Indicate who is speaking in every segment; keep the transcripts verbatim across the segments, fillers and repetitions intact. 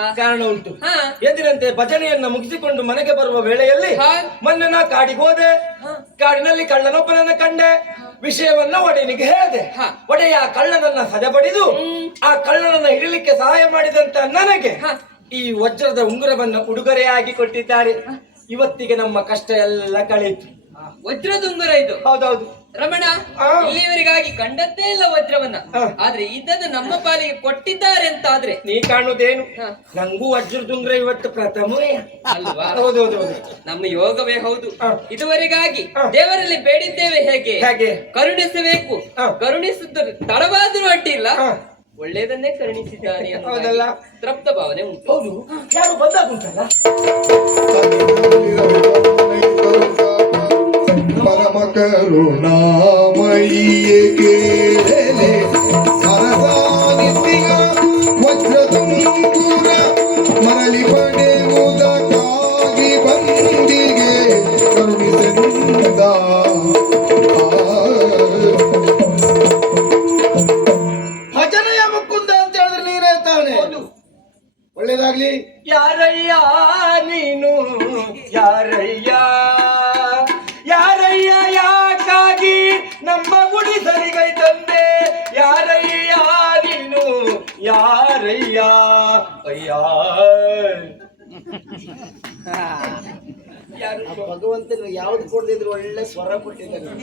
Speaker 1: ಕಾರಣ ಉಂಟು. ಎದಿರಂತೆ ಭಜನೆಯನ್ನ ಮುಗಿಸಿಕೊಂಡು ಮನೆಗೆ ಬರುವ ವೇಳೆಯಲ್ಲಿ ಮೊನ್ನೆ ನಾ ಕಾಡಿಗೆ ಹೋದೆ. ಕಾಡಿನಲ್ಲಿ ಕಳ್ಳನೊಬ್ಬನನ್ನ ಕಂಡೆ. ವಿಷಯವನ್ನ ಒಡೆಯನಿಗೆ ಹೇಳಿದೆ. ಒಡೆಯ ಆ ಕಳ್ಳನನ್ನ ಸದೆಬಡಿದು ಆ ಕಳ್ಳನನ್ನ ಹಿಡಿಲಿಕ್ಕೆ ಸಹಾಯ ಮಾಡಿದಂತ ನನಗೆ ಈ ವಜ್ರದ ಉಂಗುರವನ್ನ ಉಡುಗೊರೆಯಾಗಿ ಕೊಟ್ಟಿದ್ದಾರೆ. ಇವತ್ತಿಗೆ ನಮ್ಮ ಕಷ್ಟ ಎಲ್ಲ ಕಳೆಯಿತು.
Speaker 2: ವಜ್ರದ ಉಂಗುರ ಇದು?
Speaker 1: ಹೌದೌದು
Speaker 2: ರಮಣ, ಇಲ್ಲಿಯವರಿಗಾಗಿ ಕಂಡದ್ದೇ ಇಲ್ಲ ವಜ್ರವನ್ನ. ಆದ್ರೆ ಇದನ್ನು ನಮ್ಮ ಪಾಲಿಗೆ ಕೊಟ್ಟಿದ್ದಾರೆ ಅಂತ ಆದ್ರೆ
Speaker 1: ನೀ ಕಾಣುದೇನು? ನಂಗೂ ವಜ್ರದ ಉಂಗುರ ಇವತ್ತು ಪ್ರಥಮ
Speaker 2: ಅಲ್ವಾ?
Speaker 1: ಹೌದೌದು,
Speaker 2: ನಮ್ಮ ಯೋಗವೇ ಹೌದು. ಇದುವರೆಗಾಗಿ ದೇವರಲ್ಲಿ ಬೇಡಿದ್ದೇವೆ. ಹೇಗೆ
Speaker 1: ಹೇಗೆ
Speaker 2: ಕರುಣಿಸಬೇಕು, ಕರುಣಿಸಿದ್ದರೆ ತಡವಾದರೂ ಅಡ್ಡಿಲ್ಲ, ಒಳ್ಳೆಯದನ್ನೇ ಕರುಣಿಸಿದ್ದಾನೆ
Speaker 1: ಹೌದಲ್ಲ?
Speaker 2: ತೃಪ್ತ ಭಾವನೆ ಉಂಟು.
Speaker 1: ಹೌದು, ಯಾರು ಬಂದಾಗುಂಟಲ್ಲ
Speaker 3: ಪರಮ ಕರುಣಾಮಯಿಯೇ ಕೇಳಲೆ ಸರಸಾನಿಸಿಗ ವಜ್ರದುಂಗುರ ಮರಳಿ ಪಡೆಯುವುದಕ್ಕಾಗಿ ಬಂದಿಗೆ ಕರುಣಿಸೆಂದ.
Speaker 4: ಭಜನೆಯ ಮುಕುಂದ ಅಂತ ಹೇಳಿದ್ರೆ ನೀನೇ ತಾನೆ. ಒಳ್ಳೇದಾಗ್ಲಿ.
Speaker 1: ಯಾರಯ್ಯ ನೀನು, ಯಾರಯ್ಯ ಯಾರಯ್ಯ ಯಾಕಾಗಿ ನಮ್ಮ ಗುಡಿ ಸರಿಗೈ ತಂದೆ? ಯಾರಯ್ಯ ನೀನು, ಯಾರಯ್ಯ ಅಯ್ಯ.
Speaker 4: ಭಗವಂತನಿಗೆ ಯಾವ್ದು ಕೊಡದಿದ್ರು ಒಳ್ಳೆ ಸ್ವರ ಕೊಟ್ಟಿದ್ದಾನೆ.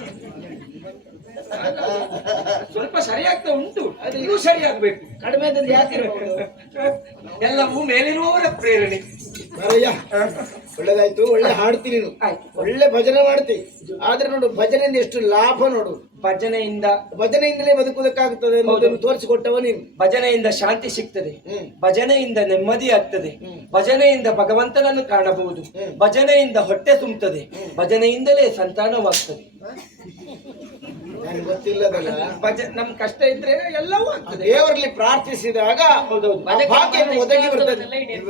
Speaker 1: ಸ್ವಲ್ಪ ಸರಿಯಾಗ್ತಾ ಉಂಟು, ಅದು ಸರಿಯಾಗಬೇಕು.
Speaker 4: ಕಡಿಮೆ ಆದ್ರೆ ಯಾಕೆ
Speaker 1: ಎಲ್ಲವೂ ಮೇಲಿರುವವರ ಪ್ರೇರಣೆ.
Speaker 4: ಬರಯ್ಯ, ಒಳ್ಳೇದಾಯ್ತು. ಒಳ್ಳೆ ಹಾಡ್ತೀನಿ ನೀನು, ಒಳ್ಳೆ ಭಜನೆ ಮಾಡ್ತಿ. ಆದ್ರೆ ನೋಡು, ಭಜನೆಯಿಂದ ಎಷ್ಟು ಲಾಭ ನೋಡು.
Speaker 1: ಭಜನೆಯಿಂದ
Speaker 4: ಭಜನೆಯಿಂದಲೇ ಬದುಕುವುದಕ್ಕಾಗ್ತದೆ ಅನ್ನೋದನ್ನು ತೋರಿಸಿಕೊಟ್ಟವ ನೀನು.
Speaker 1: ಭಜನೆಯಿಂದ ಶಾಂತಿ ಸಿಗ್ತದೆ, ಭಜನೆಯಿಂದ ನೆಮ್ಮದಿ ಆಗ್ತದೆ, ಭಜನೆಯಿಂದ ಭಗವಂತನನ್ನು ಕಾಣಬಹುದು, ಭಜನೆಯಿಂದ ಹೊಟ್ಟೆ ತುಂಬುತ್ತದೆ, ಭಜನೆಯಿಂದಲೇ ಸಂತಾನವಾಗ್ತದೆ.
Speaker 4: ಗೊತ್ತಿಲ್ಲದಲ್ಲ,
Speaker 1: ಭಜ ನಮ್ ಕಷ್ಟ ಇದ್ರೆ ಎಲ್ಲವೂ ಆಗ್ತದೆ.
Speaker 4: ದೇವರಲ್ಲಿ ಪ್ರಾರ್ಥಿಸಿದಾಗ ಒದಗಿ ಬರ್ತದೆ.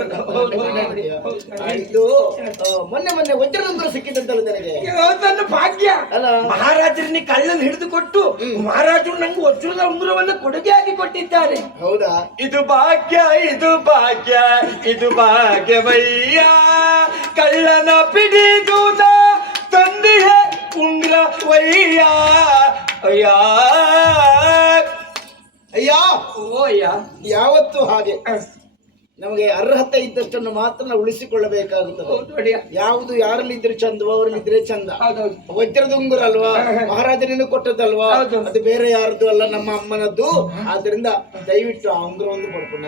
Speaker 4: ಇದು ಮೊನ್ನೆ ಮೊನ್ನೆ ವಜ್ರದಂತರ ಸಿಕ್ಕಿದಂತಲ್ಲ ನನಗೆ.
Speaker 1: ನನ್ನ ಭಾಗ್ಯ ಅಲ್ಲ. ಮಹಾರಾಜರನ್ನ ಕಳ್ಳನ್ನು ಹಿಡಿದು ಕೊಟ್ಟು ಮಹಾರಾಜರು ನಂಗೆ ವಜ್ರದ ಉಂಗುರವನ್ನು ಕೊಡುಗೆಯಾಗಿ ಕೊಟ್ಟಿದ್ದಾರೆ.
Speaker 4: ಹೌದಾ?
Speaker 1: ಇದು ಭಾಗ್ಯ, ಇದು ಭಾಗ್ಯ, ಇದು ಭಾಗ್ಯವಯ್ಯ. ಕಳ್ಳನ ಪಿಡಿದು ತಂದೆಯ ಉಂಗ್ರ ವಯ್ಯ. ಅಯ್ಯ
Speaker 4: ಅಯ್ಯ
Speaker 1: ಓ ಅಯ್ಯ.
Speaker 4: ಯಾವತ್ತು ಹಾಗೆ ನಮಗೆ ಅರ್ಹತೆ ಇದ್ದಷ್ಟನ್ನು ಮಾತ್ರ ನಾವು ಉಳಿಸಿಕೊಳ್ಳಬೇಕಾಗುತ್ತದೆ. ಯಾವುದು ಯಾರಲ್ಲಿ ಇದ್ರೆ ಚಂದವೋ ಅವರಲ್ಲಿ ಇದ್ರೆ ಚಂದ. ವಜ್ರದ ಉಂಗುರ ಅಲ್ವಾ, ಮಹಾರಾಜನಿಂದ ಕೊಟ್ಟದ್ದಲ್ವಾ, ಅದು ಬೇರೆ ಯಾರದ್ದು ಅಲ್ಲ, ನಮ್ಮ ಅಮ್ಮನದ್ದು. ಆದ್ರಿಂದ ದಯವಿಟ್ಟು ಆ ಉಂಗುರವನ್ನು ಪಡ್ಕೊಂಡು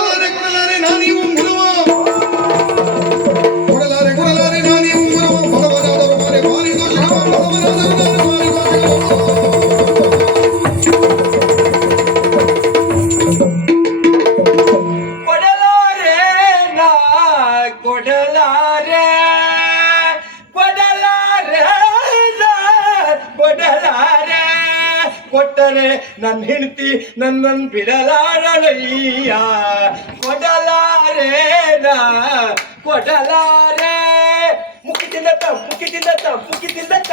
Speaker 1: ಕೊಟ್ಟರೆ ನನ್ನ ಹೆಂಡತಿ ನನ್ನನ್ನು ಬಿಡಲಾರಳಯ್ಯ. ಕೊಡಲಾರೆ ನಾ ಕೊಡಲಾರೆ. ಮುಖಿ ತಿಂದತ್ತ ಮುಖಿ ತಿಂದತ್ತ ಮುಖಿ ತಿಂದತ್ತ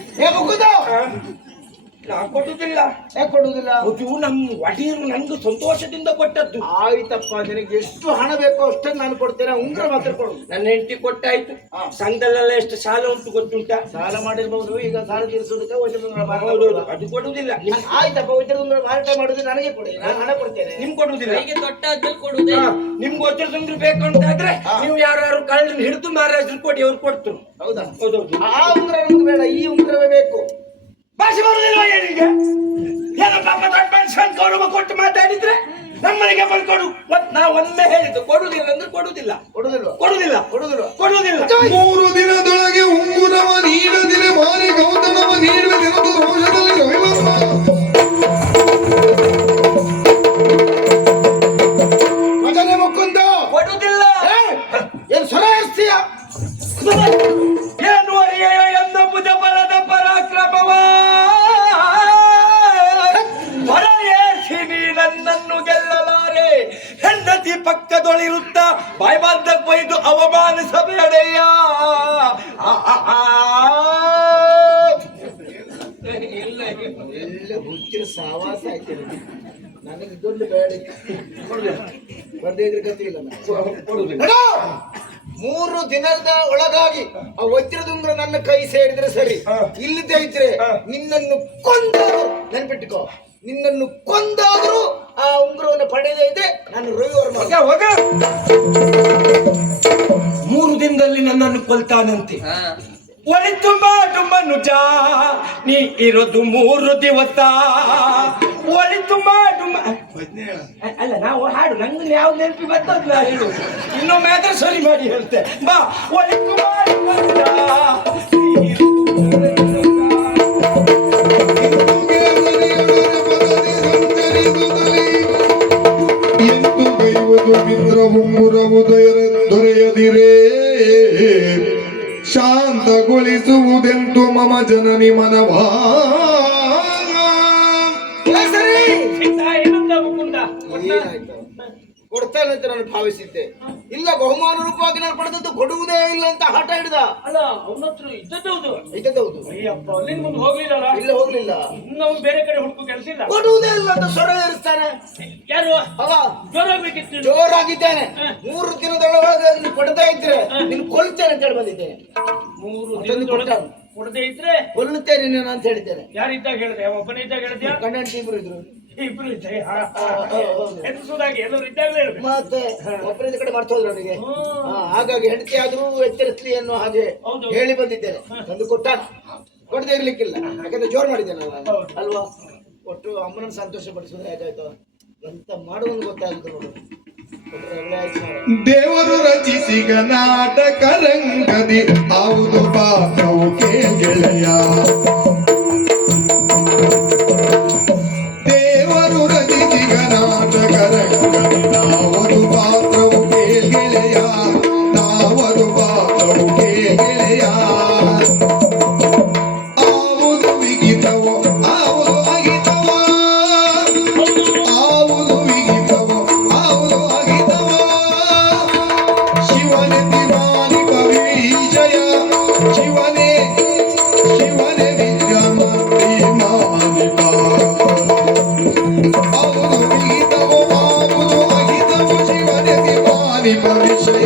Speaker 1: ನಾ ಕೊಡುದಿಲ್ಲ.
Speaker 4: ಯಾಕೆ ಕೊಡುದಿಲ್ಲ?
Speaker 1: ಅದು ನಮ್ ಒಡೆಯರು ನಂಗೆ ಸಂತೋಷದಿಂದ ಕೊಟ್ಟದ್ದು.
Speaker 4: ಆಯ್ತಪ್ಪ, ನಿನಗೆ ಎಷ್ಟು ಹಣ ಬೇಕೋ ಅಷ್ಟನ್ನು ನಾನು ಕೊಡ್ತೇನೆ. ಉಂಗುರ ಮಾತ್ರ ಕೊಡು.
Speaker 1: ನನ್ನ ಹೆಂಡತಿ ಕೊಟ್ಟಾಯ್ತು. ಸಂಘದಲ್ಲೆಲ್ಲ ಎಷ್ಟು ಸಾಲ ಉಂಟು ಗೊತ್ತುಂಟಾ?
Speaker 4: ಸಾಲ ಮಾಡಿರ್ಬಹುದು. ಈಗ ಸಾಲ ತೀರಿಸೋದಕ್ಕೆ
Speaker 1: ಅದು ಕೊಡುವುದಿಲ್ಲ.
Speaker 4: ಆಯ್ತಪ್ಪ, ವಜ್ರದ ಮಾರಾಟ ಮಾಡುದು ನನಗೆ ಕೊಡಿ, ನಾನು ಹಣ ಕೊಡ್ತೇನೆ.
Speaker 1: ನಿಮ್ ಕೊಡುವುದಿಲ್ಲ.
Speaker 2: ಹೀಗೆ ತೊಟ್ಟಾದ್ಮೇಲೆ ಕೊಡುವುದೇ.
Speaker 1: ನಿಮ್ಗೆ ವಜ್ರದ ಉಂಗುರ ಬೇಕು ಅಂತ ಆದ್ರೆ ನೀವು ಯಾರು ಕಳ್ಳನ ಹಿಡಿದು ಮಹಾರಾಜರು ಕೊಡಿ, ಅವ್ರು ಕೊಡ್ತರು.
Speaker 4: ಹೌದಾ? ಹೌದೌದು. ಆ ಉಂಗುರ ನಮ್ಗೆ ಬೇಡ, ಈ ಉಂಗುರವೇ ಬೇಕು.
Speaker 1: ಭಾಷೆ ಬರುದಿಲ್ವ ಏನಿಗೆ? ಏನೋ ಪಾಪ ದೊಡ್ಡ ಮನುಷ್ಯ ಗೌರವ ಕೊಟ್ಟು ಮಾತಾಡಿದ್ರೆ ನಮ್ಮನೆಗೆ ಬಂದ್ಕೊಡು. ನಾವು ಒಮ್ಮೆ ಹೇಳಿದ್ದು ಕೊಡುದಿಲ್ಲ ಅಂದ್ರೆ ಕೊಡುದಿಲ್ಲ.
Speaker 4: ಕೊಡುದಿಲ್ಲ
Speaker 1: ಕೊಡುದಿಲ್ಲ
Speaker 4: ಕೊಡುದಿಲ್ಲ
Speaker 1: ಕೊಡುದಿಲ್ಲ.
Speaker 3: ಮೂರು ದಿನದೊಳಗೆ ಉಂಗುರವ ನೀಡದಿರೆ ಮಾರಿ ಗೌತಮವ ನೀಡುವುದೆಂದು ರೋಷದಲ್ಲಿ ರವಿವರ್ಮ
Speaker 4: ಭಜನೆ ಮುಕುಂದ
Speaker 1: ಕೊಡುದಿಲ್ಲ.
Speaker 4: ಏನು ಸ್ವರ ಎಸ್ತೀಯ?
Speaker 1: ಏನು ಅರಿಯೋ ಎಂದ ಭುಜ ಬಲದ ಪರಾಕ್ರಮವ ಹೊರೆಯೇಸಿ ನನ್ನನ್ನು ಗೆಲ್ಲಲಾರೆ. ಹೆಂಡತಿ ಪಕ್ಕದೊಳಿರುತ್ತ ಬಾಯ್ಬಾರ್ದ ಕೊಯ್ದು ಅವಮಾನಿಸಬೇಡಯ್ಯ.
Speaker 4: ಎಲ್ಲ ಹುಚ್ಚಿನ ಸಾವಾಸ ಆಯ್ತು. ನನಗೆ ಇದೊಂದು ಬೇಡ, ಬರ್ದೇ ಇದ್ರೆ ಗತಿ ಇಲ್ಲ ನನಗೆ.
Speaker 1: ಕೊಡುದಿಲ್ಲ.
Speaker 4: ನೋಡು, ಮೂರು ದಿನದ ಒಳಗಾಗಿ ಆ ವಜ್ರದುಂಗುರ ನನ್ನ ಕೈ ಸೇರಿದ್ರೆ ಸರಿ, ಇಲ್ಲದೆ ಇದ್ರೆ ನಿನ್ನನ್ನು ಕೊಂದಾದ್ರು ನೆನ್ಪಿಟ್ಟುಕೋ, ನಿನ್ನನ್ನು ಕೊಂದಾದ್ರು ಆ ಉಂಗುರವನ್ನು ಪಡೆಯದೇ ಇದ್ರೆ ನಾನು ರವಿವಾರ
Speaker 1: ಹೋಗ, ಹೋಗ. ಮೂರು ದಿನದಲ್ಲಿ ನನ್ನನ್ನು ಕೊಲ್ತಾನಂತೆ.
Speaker 2: ಹಾ
Speaker 1: ಒಳಿ ತುಂಬಾ ತುಂಬ ನುಜ ನೀ ಇರೋದು ಮೂರು ದಿವಸ. ಒಳಿ ತುಂಬಾ ತುಂಬ ಅಲ್ಲ, ನಾವು ಹಾಡು ನಂಗೆ ಯಾವ್ದು ನೆನಪಿ ಬರ್ತದ ಹೇಳು. ಇನ್ನೊಮ್ಮೆ ಆದ್ರೆ ಸರಿ ಮಾಡಿ ಹೇಳ್ತೆ. ಬಾ, ಒಳಿ ತುಂಬಾ ತುಂಬ ನುಜ ನೀ ಇರೋದು
Speaker 3: ಎಂದು ಗೈವುದು ಮಿತ್ರ ಉಂಗುರವು ದೊರೆಯದಿರೇ ಶಾಂತಗೊಳಿಸುವುದೆಂದು ಮಮ ಜನನಿ ಮನವಾ.
Speaker 4: ಸರಿ
Speaker 1: ಏನಂತ ಮುಕುಂದ
Speaker 4: ಏನಾಯ್ತು? ಕೊಡ್ತೇನೆ ಅಂತ ನಾನು ಭಾವಿಸಿದ್ದೆ. ಇಲ್ಲ, ಬಹುಮಾನ ರೂಪವಾಗಿ ನಾನು ಪಡೆದದ್ದು ಕೊಡುವುದೇ ಇಲ್ಲ ಅಂತ ಹಠ ಹಿಡಿದ.
Speaker 1: ಅಲ್ಲ, ಅವನ ಹತ್ರ ಇದ್ದದ್ದು
Speaker 4: ಇದ್ದದ್ದು
Speaker 1: ಅಯ್ಯಪ್ಪ, ಅಲ್ಲಿಂದ ಮುಂದೆ ಹೋಗ್ಲಿಲ್ಲ.
Speaker 4: ಇಲ್ಲ, ಹೋಗ್ಲಿಲ್ಲ.
Speaker 1: ಇನ್ನು ಅವ್ನು ಬೇರೆ ಕಡೆ ಹುಡುಕು ಕೆಲಸ ಇಲ್ಲ.
Speaker 4: ಕೊಡುವುದೇ ಇಲ್ಲ ಅಂತ ಸ್ವರ ಏರಿಸ್ತಾನೆ.
Speaker 1: ಯಾರು
Speaker 4: ಅವ
Speaker 1: ಜೋರಾಗ್ಬೇಕಿತ್ತು.
Speaker 4: ಜೋರಾಗಿದ್ದೇನೆ. ಮೂರು ದಿನದೊಳಗೆ ನೀನು ಕೊಡದೇ ಇದ್ರೆ ನೀನು ಕೊಲ್ತೇನೆ ಅಂತ ಹೇಳಿ ಬಂದಿದ್ದೇನೆ.
Speaker 1: ಮೂರು
Speaker 4: ಅದೊಂದು
Speaker 1: ದಿನದೊಳಗೆ
Speaker 4: ಕೊಟ್ಟ.
Speaker 1: ಕೊಡದೇ ಇದ್ರೆ
Speaker 4: ಕೊಲ್ಲುತ್ತೇನೆ ನೀನು ಅಂತ ಹೇಳಿದ್ದೇನೆ.
Speaker 1: ಯಾರಿದ್ದಾಗ ಹೇಳಿದೆ? ಒಬ್ಬನೇ ಇದ್ದಾಗ ಹೇಳಿದ್ಯಾ?
Speaker 4: ಗಂಡ ಹೆಂಡತಿ ಇಬ್ರು ಇದ್ರು.
Speaker 1: ಇಬ್ರು ಇದ್ದೆ. ಎದುರಿಸುದಾಗಿ ಎಲ್ಲರೂ ಇದ್ದಾಗಲೇ ಹೇಳ್ಬೇಕು.
Speaker 4: ಮತ್ತೆ ಒಬ್ಬರಿಂದ ಕಡೆ ಮಾಡ್ತೋದ್ರು ನನಗೆ. ಹಾ, ಹಾಗಾಗಿ ಹೆಂಡತಿ ಆದ್ರೂ ಎಚ್ಚರಿಸಲಿ ಅನ್ನೋ ಹಾಗೆ
Speaker 1: ಹೌದು.
Speaker 4: ಹೇಳಿ ಬಂದಿದ್ದೇನೆ. ತಂದು ಕೊಟ್ಟ, ಕೊಡದೇ ಇರ್ಲಿಕ್ಕಿಲ್ಲ. ಯಾಕಂದ್ರೆ ಜೋರ್ ಮಾಡಿದ್ದೇನೆ ನಾನು, ಅಲ್ವಾ? ಒಟ್ಟು ಅಮ್ಮನನ್ನು ಸಂತೋಷ ಪಡಿಸೋದು ಹೇಗಾಯ್ತು ಎಂತ ಮಾಡುವುದು ಗೊತ್ತಾಗುತ್ತೆ ನೋಡು. ಕೊಟ್ರೆ ಒಳ್ಳೆ ಆಯ್ತು ಮಾರ್ರೆ.
Speaker 3: ದೇವರು ರಚಿಸಿಗ ನಾಟಕ ರಂಗದಿ ಹೌದು ಪಾತ್ರವು ಕೇಳೆಯ. ದೇವರು ರಚಿಸಿಗ ನಾಟಕ ರಂಗದಿ ನಾವದು ಪಾತ್ರವು ಕೇಳೆಯ, ನಾವದು ಪಾತ್ರವು ಕೇಳೆಯ. ಆವುದು ವಿಗಿತವೋ ಆವುದು ಅಗಿತವೋ, ಆವುದು ವಿಗಿತವೋ ಆವುದು ಅಗಿತವೋ. ಶಿವನೇ ದಿವಾನಿ ವಿಜಯ, ಶಿವನೇ ಶಿವನೇ ವಿದ್ಯಮತಿ ಮಾನಿಪ. ಆವುದು ವಿಗಿತವೋ ಆವುದು ಅಗಿತವೋ, ಶಿವನೇ ದಿವಾನಿ ವಿಷಯ.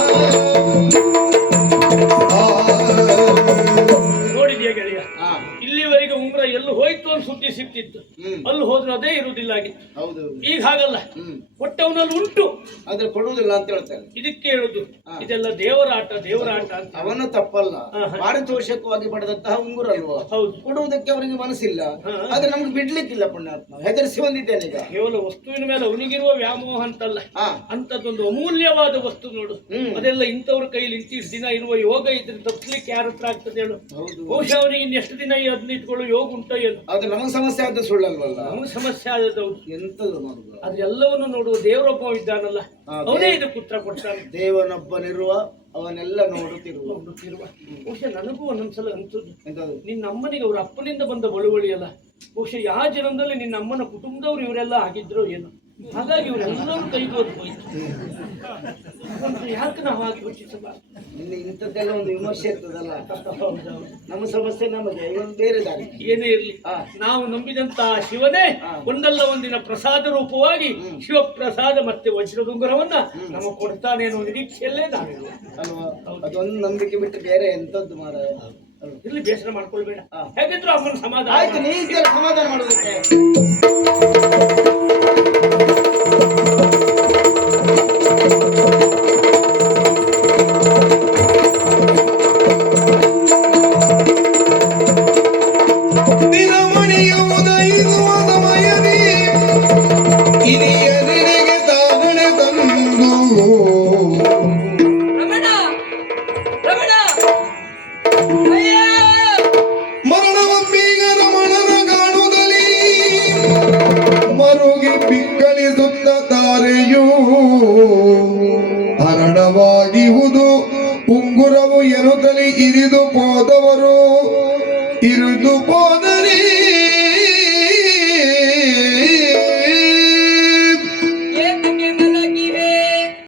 Speaker 1: ನೋಡಿದ್ಯಾ ಗೆಳೆಯ?
Speaker 4: ಹಾ,
Speaker 1: ಇಲ್ಲಿವರೆಗೆ ಉಂಗುರ ಎಲ್ಲಿ ಹೋಯ್ತು ಅಂತ ಸುದ್ದಿ ಸಿಕ್ತಿತ್ತು.
Speaker 4: ಹ್ಮ್.
Speaker 1: ಅಲ್ಲಿ ಹೋದ್ರೆ ಅದೇ ಇರುವುದಿಲ್ಲ ಆಗಿತ್ತು.
Speaker 4: ಹೌದು.
Speaker 1: ಈಗ ಹಾಗಲ್ಲ,
Speaker 4: ಹ್ಮ್.
Speaker 1: ಒಟ್ಟವನಲ್ಲಿ ಉಂಟು.
Speaker 4: ಆದ್ರೆ ಕೊಡುವುದಿಲ್ಲ ಅಂತ ಹೇಳ್ತಾರೆ.
Speaker 1: ಇದಕ್ಕೆ ಹೇಳುದು ಇದೆಲ್ಲ ದೇವರ ಆಟ, ದೇವರ ಆಟ ಅಂತ.
Speaker 4: ಅವನು ತಪ್ಪಲ್ಲ,
Speaker 1: ಹಾ, ಹಾ.
Speaker 4: ಪಾರಿತೋಷಕವಾಗಿ ಪಡೆದಂತಹ ಉಂಗುರ ಅಲ್ವಾ?
Speaker 1: ಹೌದು.
Speaker 4: ಕೊಡುವುದಕ್ಕೆ ಅವನಿಗೆ ಮನಸ್ಸಿಲ್ಲ.
Speaker 1: ಹಾ.
Speaker 4: ಆದ್ರೆ ನಮ್ಗೆ ಬಿಡ್ಲಿಕ್ಕಿಲ್ಲ ಪುಣ್ಯಾತ್ಮ. ಹೆದರಿಸಿ ಬಂದಿದ್ದೇನೆ ಈಗ.
Speaker 1: ಕೇವಲ ವಸ್ತುವಿನ ಮೇಲೆ ಅವನಿಗಿರುವ ವ್ಯಾಮೋಹ ಅಂತಲ್ಲ,
Speaker 4: ಹಾ.
Speaker 1: ಅಂತದೊಂದು ಅಮೂಲ್ಯವಾದ ವಸ್ತು ನೋಡು.
Speaker 4: ಹ್ಮ್.
Speaker 1: ಅದೆಲ್ಲ ಇಂಥವ್ರ ಕೈಲಿ ಇಂತಿಷ್ಟು ದಿನ ಇರುವ ಯೋಗ ಇದ್ರೆ ತಪ್ಪಿಸ್ಲಿಕ್ಕೆ ಯಾರ ಹತ್ರ ಆಗ್ತದೆ ಹೇಳು?
Speaker 4: ಹೌದು.
Speaker 1: ಬಹುಶಃ ಅವನಿಗೆ ಇನ್ನೆಷ್ಟು ದಿನ ಈ ಅದನ್ನ ಇಟ್ಕೊಳ್ಳೋ ಯೋಗ ಉಂಟೋ ಏನು?
Speaker 4: ಆದ್ರೆ ನಮಗೆ ಸಮಸ್ಯೆ ಆದ ಸುಳ್ಳಲ್ವಲ್ಲ?
Speaker 1: ನಮಗೆ ಸಮಸ್ಯೆ ಆದದ್ದು ಹೌದು.
Speaker 4: ಎಂತದು ಮಾಡುದು?
Speaker 1: ಅದೆಲ್ಲವನ್ನು ನೋಡುವ ದೇವರೊಬ್ಬ ಇದ್ದಾನಲ್ಲ,
Speaker 4: ಹಾ,
Speaker 1: ಅವನೇ ಇದಕ್ಕೆ ಉತ್ತರ ಕೊಡ್ತಾನೆ.
Speaker 4: ದೇವನೊಬ್ಬನಿರುವ ಅವನೆಲ್ಲ ನೋಡುತ್ತಿರುವ.
Speaker 1: ನೋಡುತ್ತಿರುವ. ಬಹುಶಃ ನನಗೂ ಒಂದೊಂದ್ಸಲ ಅನ್ಸುದು,
Speaker 4: ಎಂತದು?
Speaker 1: ನಿನ್ನ ಅಮ್ಮನಿಗೆ ಅವ್ರ ಅಪ್ಪನಿಂದ ಬಂದ ಬಳುವಳಿ ಅಲ್ಲ, ಬಹುಶಃ ಯಾವ ಜನ್ಮದಲ್ಲಿ ನಿನ್ನ ಅಮ್ಮನ ಕುಟುಂಬದವ್ರು ಇವರೆಲ್ಲ ಆಗಿದ್ರು ಏನು, ಹಾಗಾಗಿ ಇವರೆಲ್ಲರೂ ಕೈಗೋದು ಹೋಯ್ತು. ಯಾಕೆ ನಾವು ಹಾಗೆ ಯೋಚಿಸಬಾರ್ದು?
Speaker 4: ಇನ್ನು ಇಂಥದ್ದೆಲ್ಲ ಒಂದು ವಿಮರ್ಶೆ ಇರ್ತದಲ್ಲ. ನಮ್ಮ ಸಮಸ್ಯೆ ನಮಗೆ ಇವನು ಬೇರೆ ದಾರಿ.
Speaker 1: ಏನೇ ಇರ್ಲಿ, ನಾವು ನಂಬಿದಂತಹ ಶಿವನೇ ಒಂದಲ್ಲ ಒಂದಿನ ಪ್ರಸಾದ ರೂಪವಾಗಿ ಶಿವಪ್ರಸಾದ ಮತ್ತೆ ವಜ್ರದುಂಗುರವನ್ನ ನಮಗೆ ಕೊಡ್ತಾನೆ ಅನ್ನೋ ನಿರೀಕ್ಷೆಯಲ್ಲೇ ನಾವಿರುವ
Speaker 4: ಅಲ್ವಾ? ಅದೊಂದು ನಂಬಿಕೆ ಬಿಟ್ಟು ಬೇರೆ ಎಂತದ್ದು ಮಾರ.
Speaker 1: ಇಲ್ಲಿ ಬೇಸರ ಮಾಡ್ಕೊಳ್ಬೇಡ. ಹೇಗಿದ್ರು ಅಮ್ಮನ ಸಮಾಧಾನ
Speaker 4: ಆಯ್ತು, ನೀ ಸಮಾಧಾನ ಮಾಡೋದಕ್ಕೆ.
Speaker 2: ರಮಣ ರಮಣ
Speaker 3: ಮರಣವನ್ನೀಗ ರಮಣನ ಕಾಣುವುದಲಿ ಮರುಗಿ ಪಿಕ್ಕಳಿಸುತ್ತ ತಾರೆಯೂ ಹರಣವಾಗಿಹುದು ಉಂಗುರವು ಎನ್ನುತ್ತಲೇ ಇರಿದು ಹೋದವರು ಇರಿದು ಹೋದ